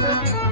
Thank yeah. you.